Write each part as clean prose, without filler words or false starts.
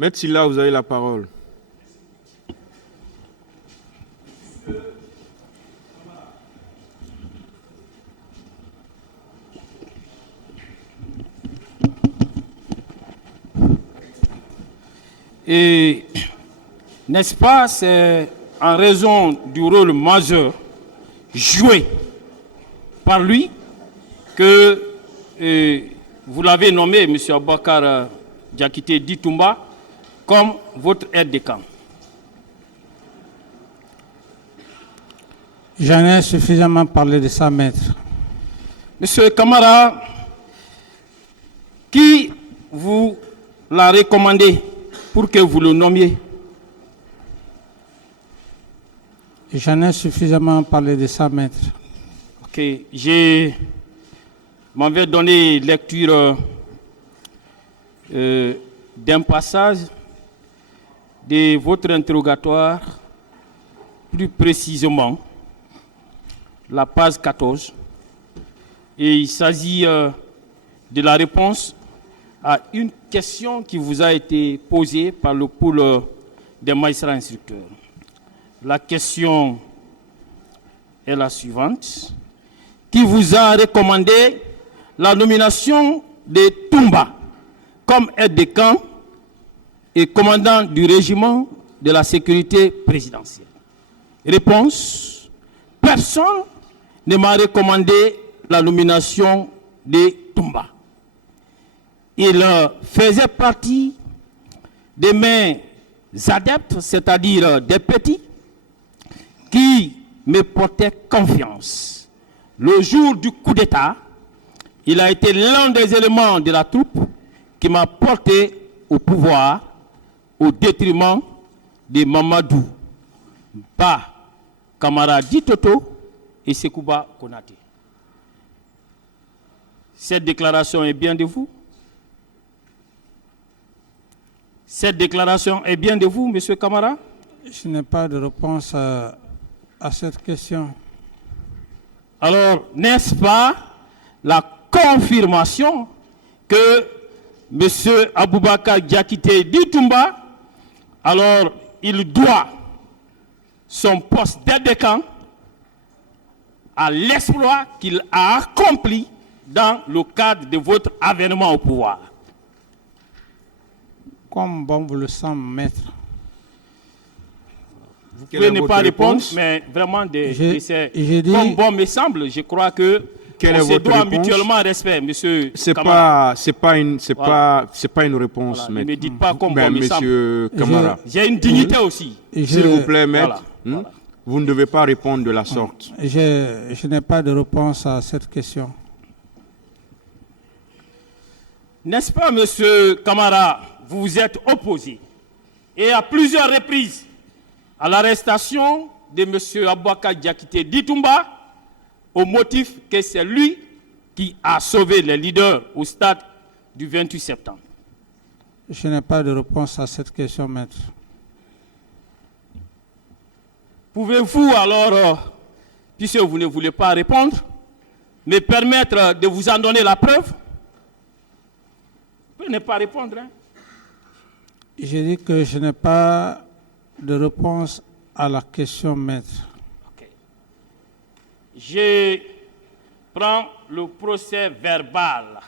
Maître Sylla, vous avez la parole. Et n'est-ce pas, c'est en raison du rôle majeur joué par lui que vous l'avez nommé, M. Aboubakar Diakité Ditumba, comme votre aide de camp. J'en ai suffisamment parlé de ça, maître. Monsieur Camara, qui vous l'a recommandé pour que vous le nommiez? J'en ai suffisamment parlé de ça, maître. Ok, je m'avais donné lecture d'un passage de votre interrogatoire, plus précisément la page 14, et il s'agit de la réponse à une question qui vous a été posée par le pôle des magistrats instructeurs. La question est la suivante. Qui vous a recommandé la nomination de Toumba comme aide de camp et commandant du régiment de la sécurité présidentielle? Réponse: personne ne m'a recommandé la nomination de Toumba. Il faisait partie de mes adeptes, c'est-à-dire des petits, qui me portaient confiance. Le jour du coup d'État, il a été l'un des éléments de la troupe qui m'a porté au pouvoir au détriment de Mamadou Ba Kamara Ditoto et Sekouba Konaté. Cette déclaration est bien de vous? Cette déclaration est bien de vous, M. Camara? Je n'ai pas de réponse à cette question. Alors, n'est-ce pas la confirmation que M. Aboubakar Diakité Ditumba, alors, il doit son poste d'aide de camp à l'exploit qu'il a accompli dans le cadre de votre avènement au pouvoir? Comme bon vous le semble, maître. Vous pouvez ne pas répondre, mais vraiment, comme bon me semble, je crois que on se doit mutuellement respect, monsieur Camara. C'est pas une réponse, voilà, maître. ne me dites pas comme bon me semble. Monsieur Camara. J'ai une dignité aussi. S'il vous plaît, maître, voilà. Vous ne devez pas répondre de la sorte. Je n'ai pas de réponse à cette question. N'est-ce pas, monsieur Camara, vous vous êtes opposé, et à plusieurs reprises, à l'arrestation de M. Aboubakar Diakité Ditumba au motif que c'est lui qui a sauvé les leaders au stade du 28 septembre. Je n'ai pas de réponse à cette question, maître. Pouvez-vous alors, puisque vous ne voulez pas répondre, me permettre de vous en donner la preuve? Vous pouvez ne pas répondre. Hein? J'ai dit que je n'ai pas de réponse à la question, maître. Okay. Je prends le procès verbal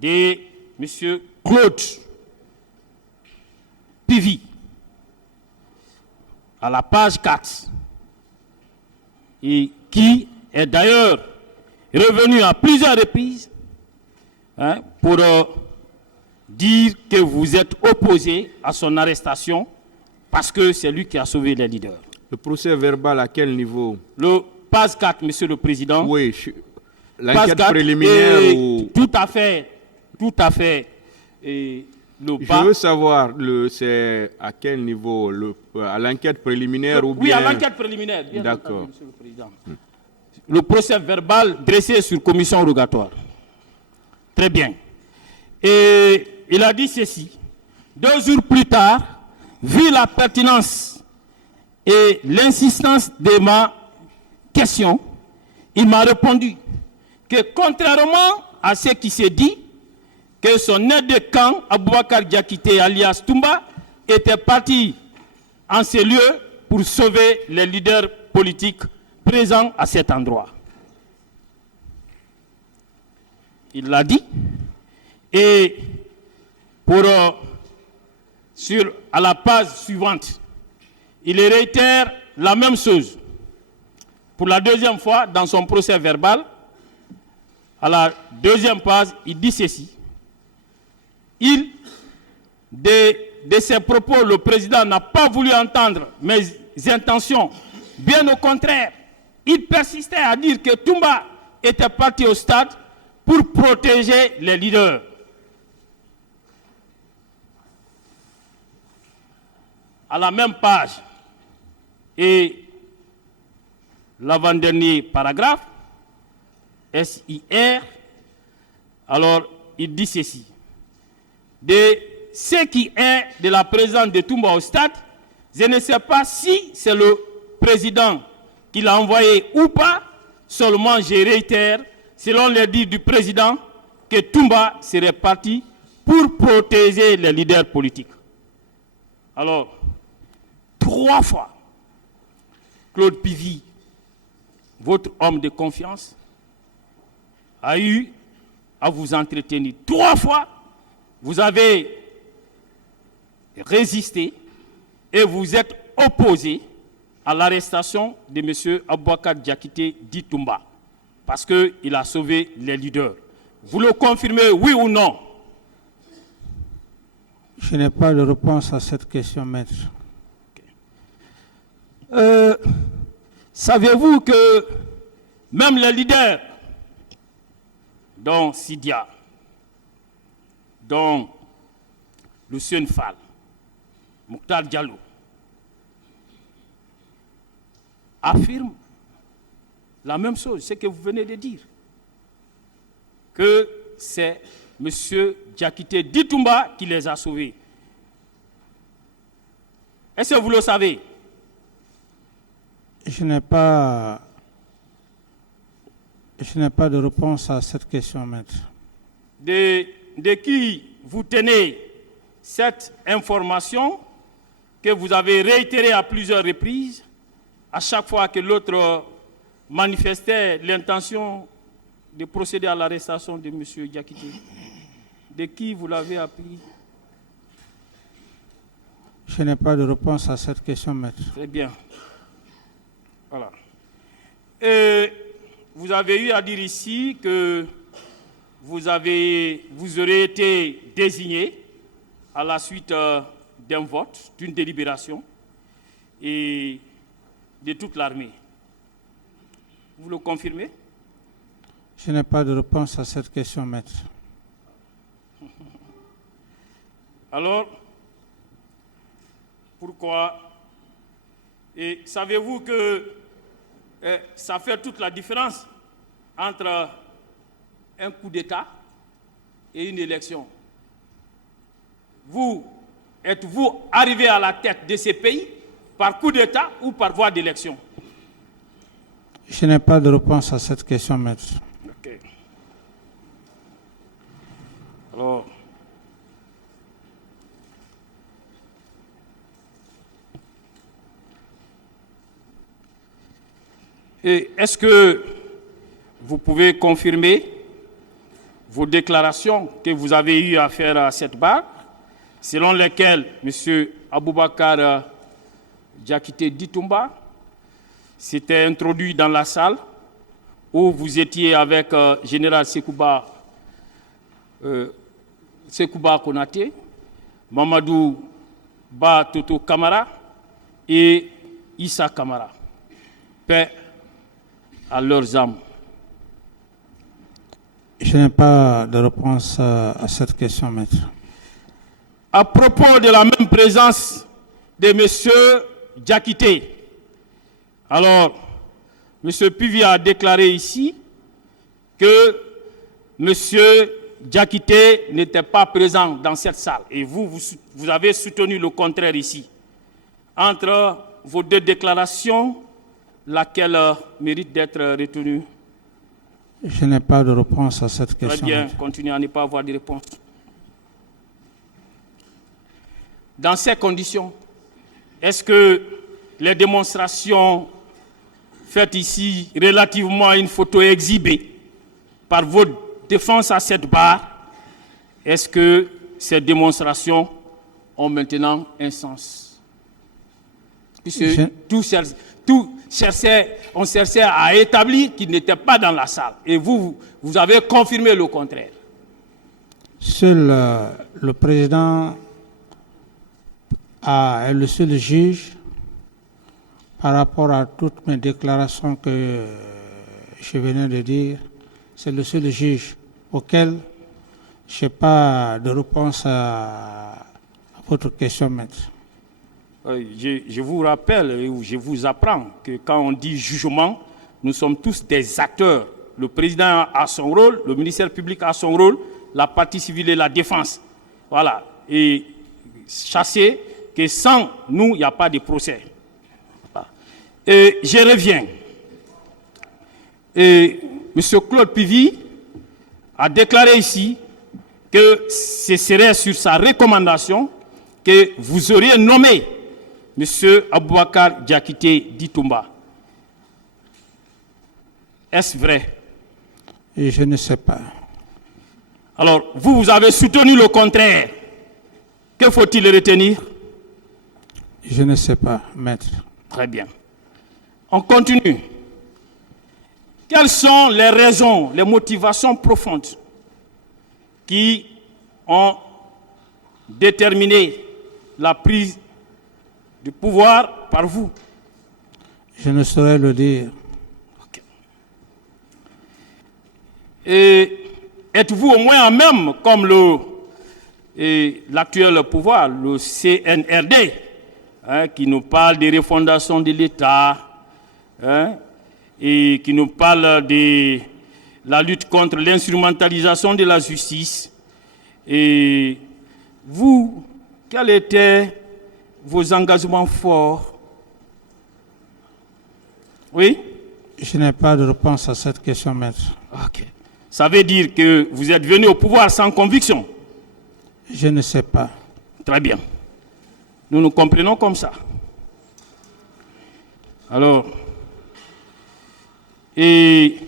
de M. Claude Pivi à la page 4 et qui est d'ailleurs revenu à plusieurs reprises pour dire que vous êtes opposé à son arrestation parce que c'est lui qui a sauvé les leaders. Le procès verbal à quel niveau? Le page 4, Monsieur le Président. Oui, l'enquête préliminaire ou... Tout à fait. Je veux savoir, c'est à quel niveau? À l'enquête préliminaire ou bien... Oui, à l'enquête préliminaire. D'accord. Monsieur le Président. Le procès verbal dressé sur commission rogatoire. Très bien. Et il a dit ceci. 2 jours plus tard, vu la pertinence et l'insistance de ma question, il m'a répondu que contrairement à ce qui s'est dit, que son aide de camp, Aboubakar Diakité alias Toumba, était parti en ces lieux pour sauver les leaders politiques présents à cet endroit. Il l'a dit. Et à la page suivante, il réitère la même chose. Pour la deuxième fois, dans son procès verbal, à la deuxième page, il dit ceci. De ses propos, le président n'a pas voulu entendre mes intentions. Bien au contraire, il persistait à dire que Toumba était parti au stade pour protéger les leaders. À la même page, et l'avant-dernier paragraphe, SIR, alors il dit ceci. De ce qui est de la présence de Toumba au stade, je ne sais pas si c'est le président qui l'a envoyé ou pas, seulement je réitère, selon les dires du président, que Toumba serait parti pour protéger les leaders politiques. Alors, 3 fois, Claude Pivy, votre homme de confiance, a eu à vous entretenir. 3 fois, vous avez résisté et vous êtes opposé à l'arrestation de M. Aboubakar Diakité dit Toumba, parce qu'il a sauvé les leaders. Vous le confirmez, oui ou non? Je n'ai pas de réponse à cette question, maître. Savez-vous que même les leaders, dont Sidia, dont Lucien Fall, Mokhtar Diallo, affirment la même chose, ce que vous venez de dire, que c'est M. Diakité dit Toumba qui les a sauvés. Est-ce que vous le savez? Je n'ai pas de réponse à cette question, maître. De qui vous tenez cette information que vous avez réitérée à plusieurs reprises, à chaque fois que l'autre manifestait l'intention de procéder à l'arrestation de M. Diakité? De qui vous l'avez appris? Je n'ai pas de réponse à cette question, maître. Très bien. Voilà. Et vous avez eu à dire ici que vous aurez été désigné à la suite d'un vote, d'une délibération et de toute l'armée. Vous le confirmez? Je n'ai pas de réponse à cette question, maître. Alors, pourquoi? Et savez-vous que ça fait toute la différence entre un coup d'État et une élection? Êtes-vous arrivé à la tête de ces pays par coup d'État ou par voie d'élection? Je n'ai pas de réponse à cette question, maître. Ok. Alors, et est-ce que vous pouvez confirmer vos déclarations que vous avez eu à faire à cette barre, selon lesquelles M. Aboubakar Diakité dit Toumba s'était introduit dans la salle où vous étiez avec Général Sekouba Konaté, Mamadou Ba Toto Kamara et Issa Kamara. Paix à leurs âmes. Je n'ai pas de réponse à cette question, maître. À propos de la même présence de M. Diakité, alors, M. Pivy a déclaré ici que M. Diakité n'était pas présent dans cette salle. Et vous avez soutenu le contraire ici. Entre vos deux déclarations, laquelle mérite d'être retenue? Je n'ai pas de réponse à cette question. Très bien, maître. continuez à ne pas avoir de réponse. Dans ces conditions, est-ce que les démonstrations faites ici relativement à une photo exhibée par votre défense à cette barre, est-ce que ces démonstrations ont maintenant un sens? Puisque on cherchait à établir qu'il n'était pas dans la salle. Et vous avez confirmé le contraire. Seul le président est le seul juge par rapport à toutes mes déclarations que je venais de dire. C'est le seul juge auquel je n'ai pas de réponse à votre question, maître. Je vous rappelle et je vous apprends que quand on dit jugement, nous sommes tous des acteurs. Le président a son rôle, le ministère public a son rôle, la partie civile et la défense. Voilà. Et sachez que sans nous, il n'y a pas de procès. Voilà. Et je reviens. Et M. Claude Pivy a déclaré ici que ce serait sur sa recommandation que vous auriez nommé M. Aboubacar Diakité Ditumba. Est-ce vrai? Et je ne sais pas. Alors, vous avez soutenu le contraire. Que faut-il retenir? Je ne sais pas, maître. Très bien. On continue. Quelles sont les raisons, les motivations profondes qui ont déterminé la prise du pouvoir par vous? Je ne saurais le dire. Okay. Et êtes-vous au moins en même, comme l'actuel pouvoir, le CNRD, qui nous parle des refondations de l'État, et qui nous parle de la lutte contre l'instrumentalisation de la justice. Et vous, quels étaient vos engagements forts? Oui? Je n'ai pas de réponse à cette question, maître. Ok. Ça veut dire que vous êtes venu au pouvoir sans conviction? Je ne sais pas. Très bien. Nous nous comprenons comme ça. Alors, et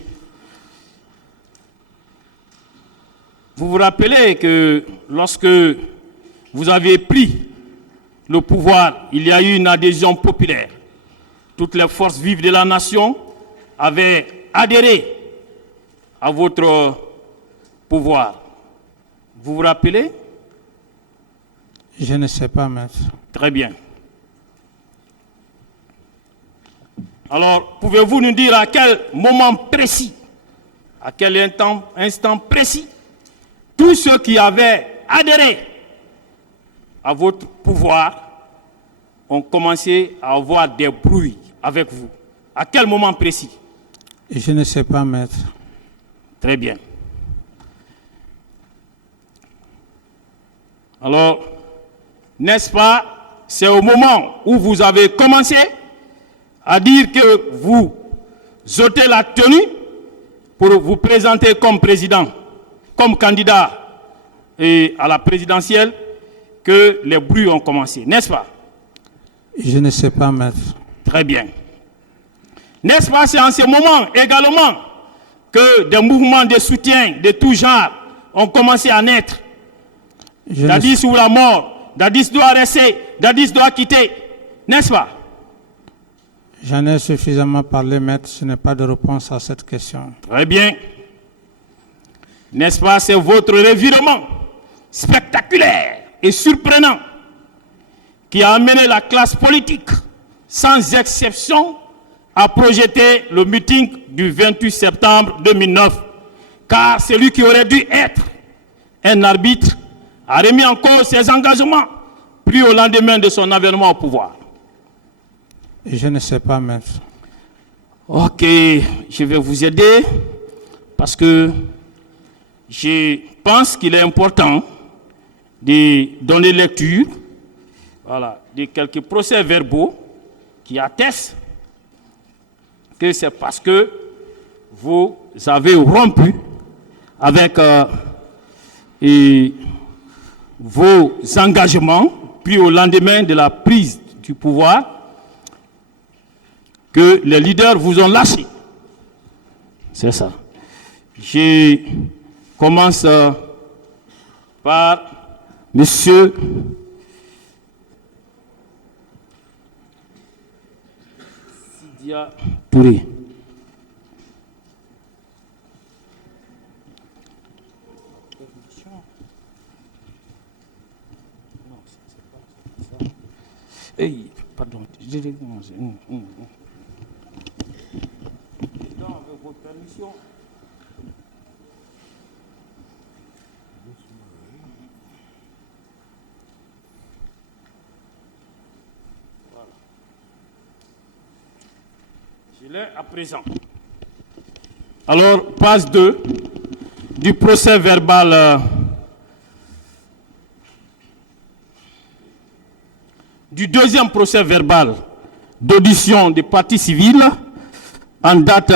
vous vous rappelez que lorsque vous avez pris le pouvoir, il y a eu une adhésion populaire. Toutes les forces vives de la nation avaient adhéré à votre pouvoir. Vous vous rappelez? Je ne sais pas, maître. Très bien. Alors, pouvez-vous nous dire à quel moment précis, à quel instant précis, tous ceux qui avaient adhéré à votre pouvoir ont commencé à avoir des bruits avec vous? À quel moment précis? Je ne sais pas, maître. Très bien. Alors, n'est-ce pas, c'est au moment où vous avez commencé à dire que vous ôtez la tenue pour vous présenter comme président, comme candidat à la présidentielle, que les bruits ont commencé, n'est-ce pas? Je ne sais pas, maître. Très bien. N'est-ce pas, c'est en ce moment également que des mouvements de soutien de tout genre ont commencé à naître? Dadis ou la mort, Dadis doit rester, Dadis doit quitter, n'est-ce pas? J'en ai suffisamment parlé, maître. Je n'ai pas de réponse à cette question. Très bien. N'est-ce pas, c'est votre revirement spectaculaire et surprenant qui a amené la classe politique, sans exception, à projeter le meeting du 28 septembre 2009. Car celui qui aurait dû être un arbitre a remis en cause ses engagements pris au lendemain de son avènement au pouvoir. Je ne sais pas, maître. Ok, je vais vous aider parce que je pense qu'il est important de donner lecture, voilà, de quelques procès-verbaux qui attestent que c'est parce que vous avez rompu avec vos engagements appris au lendemain de la prise du pouvoir que les leaders vous ont lâché. C'est ça. Je commence par Monsieur Sidia Touré. Hey, pardon, j'ai commencé. Avec votre permission. Voilà. Je l'ai à présent. Alors, page 2 du procès verbal du deuxième procès verbal d'audition des parties civiles en date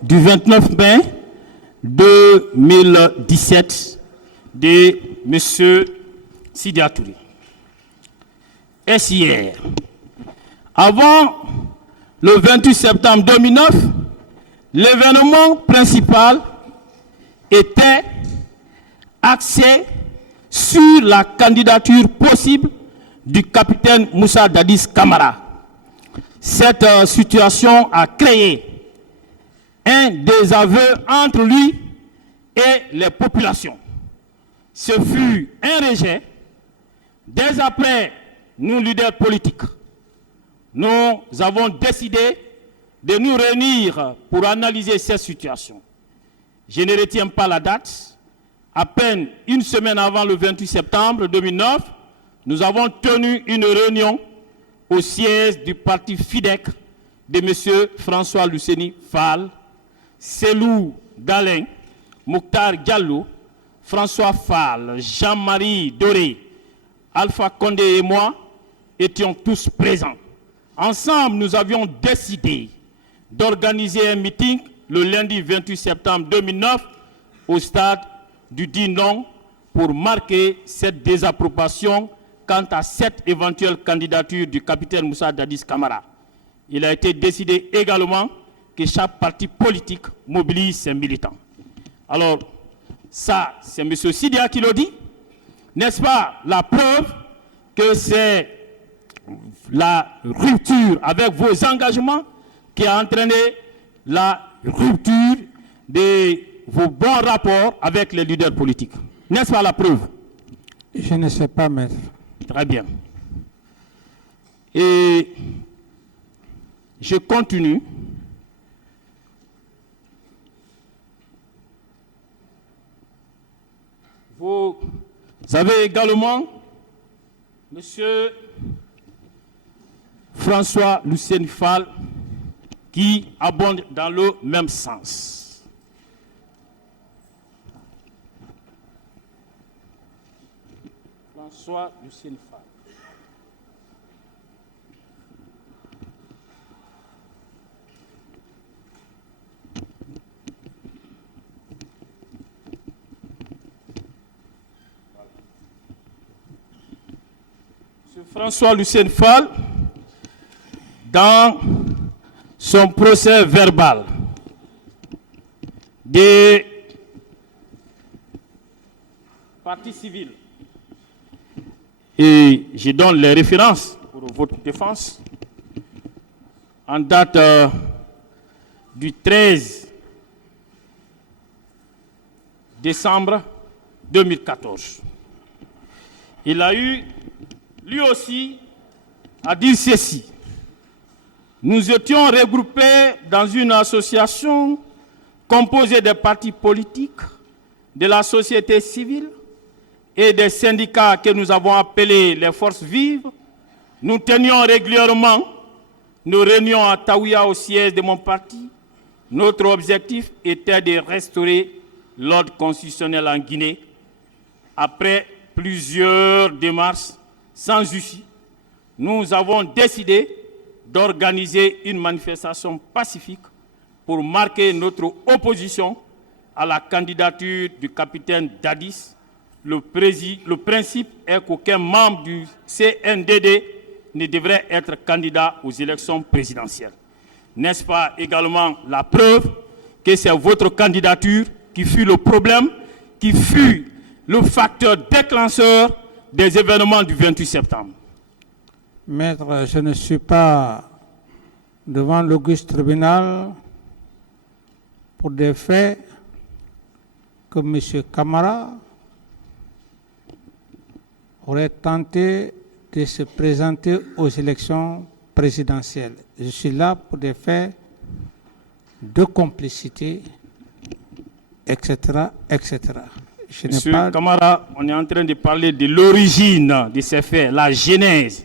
du 29 mai 2017 de M. Sidia Touré. Est-ce hier? Avant le 28 septembre 2009, l'événement principal était axé sur la candidature possible du capitaine Moussa Dadis Camara. Cette situation a créé un désaveu entre lui et les populations. Ce fut un rejet. Dès après, nous, leaders politiques, nous avons décidé de nous réunir pour analyser cette situation. Je ne retiens pas la date. À peine une semaine avant le 28 septembre 2009, nous avons tenu une réunion au siège du parti FIDEC de M. François Luceni Fall, Selou Dalin, Mokhtar Diallo, François Fall, Jean-Marie Doré, Alpha Condé et moi étions tous présents. Ensemble, nous avions décidé d'organiser un meeting le lundi 28 septembre 2009 au stade du Dinan pour marquer cette désapprobation quant à cette éventuelle candidature du capitaine Moussa Dadis Camara. Il a été décidé également que chaque parti politique mobilise ses militants. Alors, ça, c'est M. Sidia qui le dit. N'est-ce pas la preuve que c'est la rupture avec vos engagements qui a entraîné la rupture de vos bons rapports avec les leaders politiques? N'est-ce pas la preuve? Je ne sais pas, maître. Très bien. Et je continue. Vous avez également M. François Lucien Fall qui abonde dans le même sens. François Lucien Fall. François Lucien Fall, dans son procès verbal des parties civiles, et je donne les références pour votre défense, en date du 13 décembre 2014. Il a eu lui aussi a dit ceci. Nous étions regroupés dans une association composée des partis politiques, de la société civile et des syndicats que nous avons appelés les forces vives. Nous tenions régulièrement nos réunions à Taouia au siège de mon parti. Notre objectif était de restaurer l'ordre constitutionnel en Guinée. Après plusieurs démarches sans issue, nous avons décidé d'organiser une manifestation pacifique pour marquer notre opposition à la candidature du capitaine Dadis le principe est qu'aucun membre du CNDD ne devrait être candidat aux élections présidentielles. N'est-ce pas également la preuve que c'est votre candidature qui fut le problème, qui fut le facteur déclencheur des événements du 28 septembre? Maître, je ne suis pas devant l'auguste tribunal pour des faits que M. Camara aurait tenté de se présenter aux élections présidentielles. Je suis là pour des faits de complicité, etc., etc. Je n'ai Monsieur pas... Camara, on est en train de parler de l'origine de ces faits, la genèse.